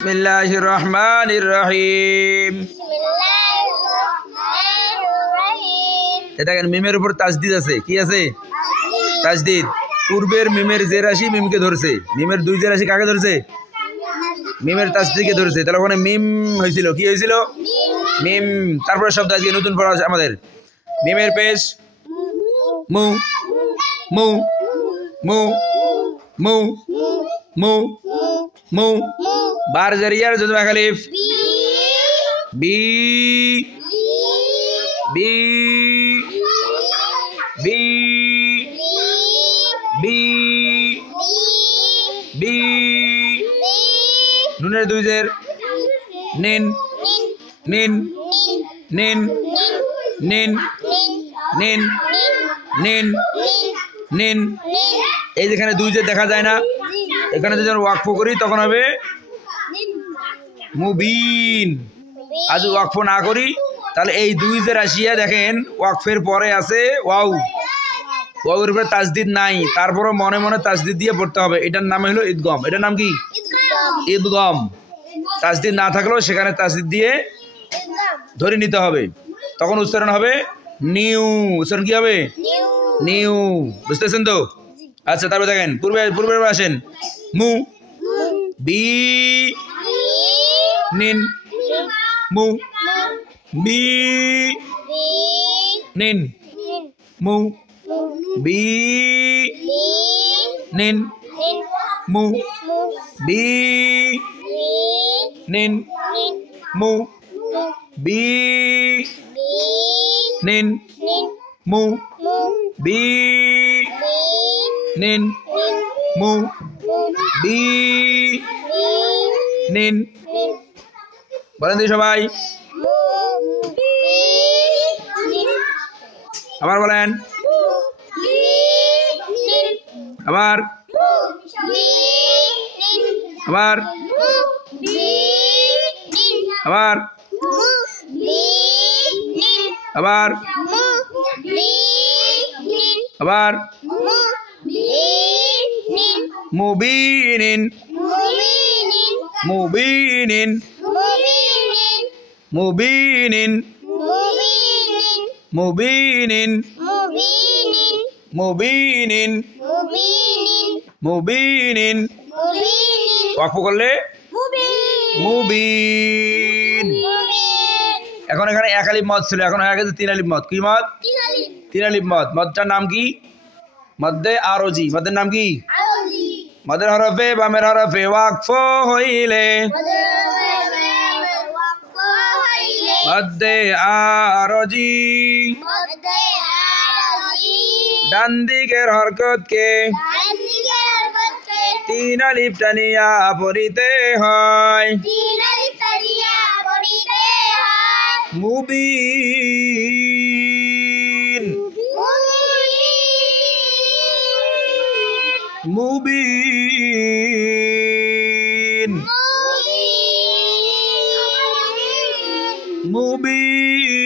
বিসমিল্লাহির রহমানির রহিম। দেখেন মিমের উপর তাসদিদ আছে। কি আছে? তাসদিদ। পূর্বের মিমের যে রাশি মিমকে ধরছে, মিমের দুই যে রাশি কাকে ধরছে? মিমের তাসদিদকে ধরছে। তাহলে ওখানে মিম হয়েছিল। কি হয়েছিল? মিম। তারপরে শব্দ আজকে নতুন পড়া আছে আমাদের। মিমের পেশ মু মু মু মু মু মু। বার জারিয়ার যদু আলিফ বি বি বি বি বি। নুনের দুই জের নিন নিন নিন নিন নিন নিন নিন। এই যেখানে দুই জের দেখা যায় না, এখানে যদি ওয়াকফ করি তখন হবে মুবিন। আজ ওয়াকফ না করি তাহলে এই দুই যে রাশিয়া দেখেন ওয়াকফের পরে আছে ওয়াও, ওয়াওয়ের উপরে তাসদিদ নাই, তারপরও মনে মনে তাসদিদ দিয়ে পড়তে হবে। এটার নাম হলো ঈদগম। এটার নাম কি? ঈদগম। তাসদিদ না থাকলেও সেখানে তাসদিদ দিয়ে ধরে নিতে হবে, তখন উচ্চারণ হবে নিউ। উচ্চারণ কি হবে? নিউ। বুঝতেছেন তো? আচ্ছা, তারপরে দেখেন পূর্বে আসেন মু বি নিন মু বি নিন মু বি নিন মু বি নিন মু বি নিন মু বি নিন মু বি নিন। বলেন দি সবাই, আবার বলেন, আবার আবার আবার আবার আবার মুবিনিন মুবিনিন মুবিনিন মুবিনিন মুবিনিন মুবিনিন। ওয়াকফ করলে মুবিন। এখন এখানে এক আলিফ মদ ছিল, এখন হয়ে গেছে তিন আলিফ মদ। কি মদ? তিন আলিফ মদ। মদটার নাম কি? মদ্দে আরজি। মদের নাম কি? মদের হরফে বামের হরফে ওয়াকফ হইলে মদ্দে আরজি। ডান দিকের হরকতকে তিন আলিফ টানিয়া পড়িতে হয়। মুবিন মুবিন মুবিন